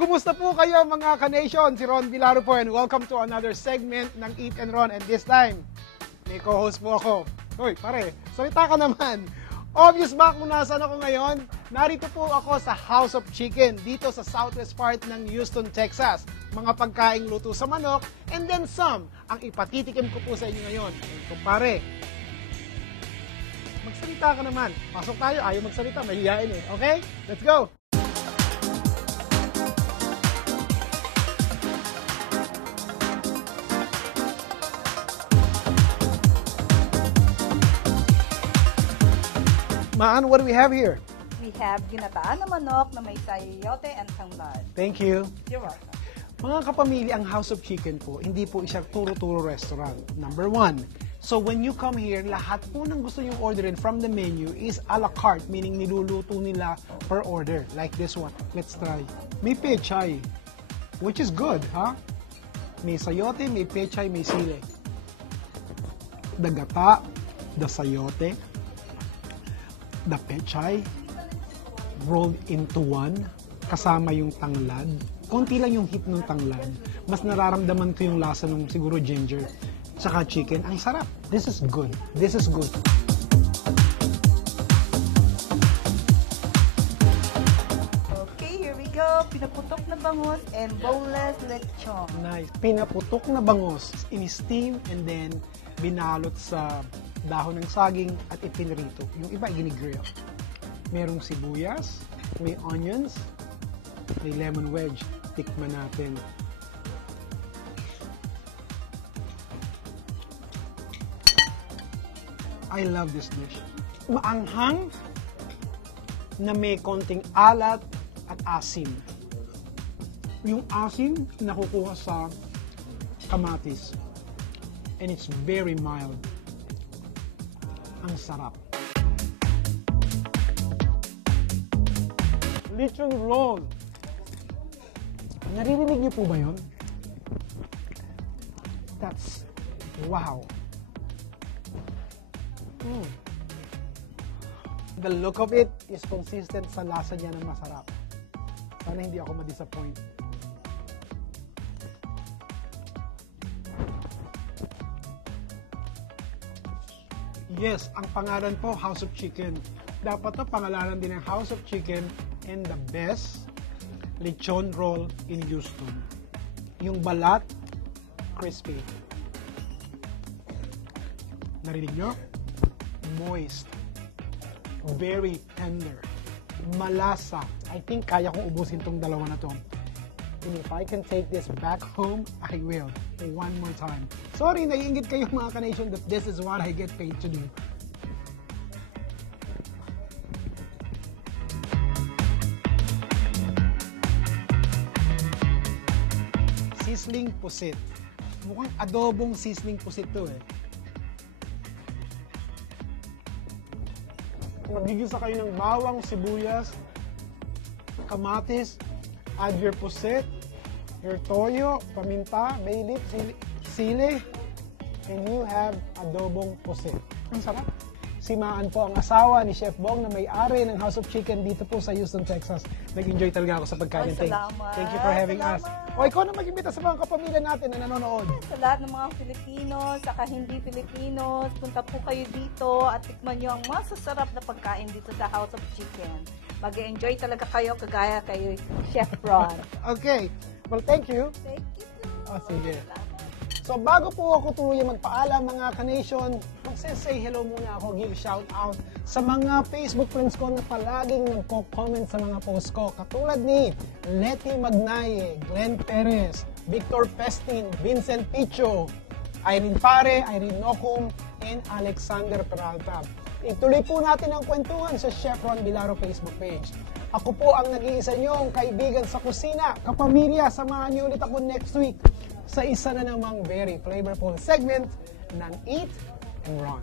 Kumusta po kayo mga ka-nation? Si Ron Vilaro po and welcome to another segment ng Eat and Ron, and this time, may co-host po ako. Hoy, pare, salita ka naman. Obvious ba kung nasaan ako ngayon? Narito po ako sa House of Chicken dito sa southwest part ng Houston, Texas. Mga pagkaing luto sa manok and then some ang ipatitikim ko po sa inyo ngayon. And kumpare, magsalita ka naman. Pasok tayo, ayaw magsalita, mahihain eh. Okay? Let's go! Maan, what do we have here? We have ginataan na manok na may sayote and tanglad. Thank you. You're welcome. Mga kapamilya, ang House of Chicken po, hindi po isang turo-turo restaurant. Number one. So when you come here, lahat po ng gusto nyo orderin from the menu is a la carte, meaning niluluto nila per order. Like this one. Let's try. May pechay, which is good, ha? May sayote, may pechay, may sile. The gata, the sayote, the pechay, rolled into one, kasama yung tanglad. Konti lang yung hit ng tanglad. Mas nararamdaman ko yung lasa ng siguro ginger, tsaka chicken. Ang sarap. This is good. This is good. Okay, here we go. Pinaputok na bangus and boneless lechon. Nice. Pinaputok na bangus, in-steam, and then binalot sa dahon ng saging at ipinrito. Yung iba, ginigrill. Merong sibuyas, may onions, may lemon wedge. Tikman natin. I love this dish. Maanghang na may konting alat at asim. Yung asim nakukuha sa kamatis. And it's very mild. Ang sarap. Lechon roll. Naririnig niyo po ba yun? That's, wow. The look of it is consistent sa lasa niya na masarap. Sana hindi ako ma-disappoint. Yes, ang pangalan po, House of Chicken. Dapat to pangalanan din ng House of Chicken and the best lechon roll in Houston. Yung balat, crispy. Narinig nyo? Moist. Very tender. Malasa. I think kaya kong ubusin tong dalawa na to. And if I can take this back home, I will. One more time. Sorry, naiingit kayo mga ka-nation that this is what I get paid to do. Sizzling pusit. Mukhang adobong sizzling pusit to eh. Magigisa kayo ng bawang, sibuyas, kamatis, add your pusit, your toyo, paminta, bay leaf, sili, and you have adobong pusit. Ang sarap. Si Maan po ang asawa ni Chef Bong na may-ari ng House of Chicken dito po sa Houston, Texas. Nag-enjoy talaga ako sa pagkain. Salamat. Thank you for having us. O ikaw na mag-imbita sa mga kapamilya natin na nanonood. Sa lahat ng mga Filipinos, saka hindi Filipinos, punta po kayo dito at tikman nyo ang masasarap na pagkain dito sa House of Chicken. Mag-enjoy talaga kayo kagaya kay Chef Ron. Okay. Well, thank you. Thank you too. Sige. So, bago po ako tuluyang magpaalam mga ka-nation, magse-say hello muna ako, give shout out sa mga Facebook friends ko na palaging nagko-comment sa mga post ko. Katulad ni Letty Magnaye, Glenn Perez, Victor Pestin, Vincent Picho, Irene Pare, Irene Nocum, and Alexander Peralta. Ituloy po natin ang kwentuhan sa Chef Ron Vilaro Facebook page. Ako po ang nag-iisa niyong kaibigan sa kusina. Kapamilya, samahan niyo ulit ako next week sa isa na namang very flavorful segment ng Eat and Ron.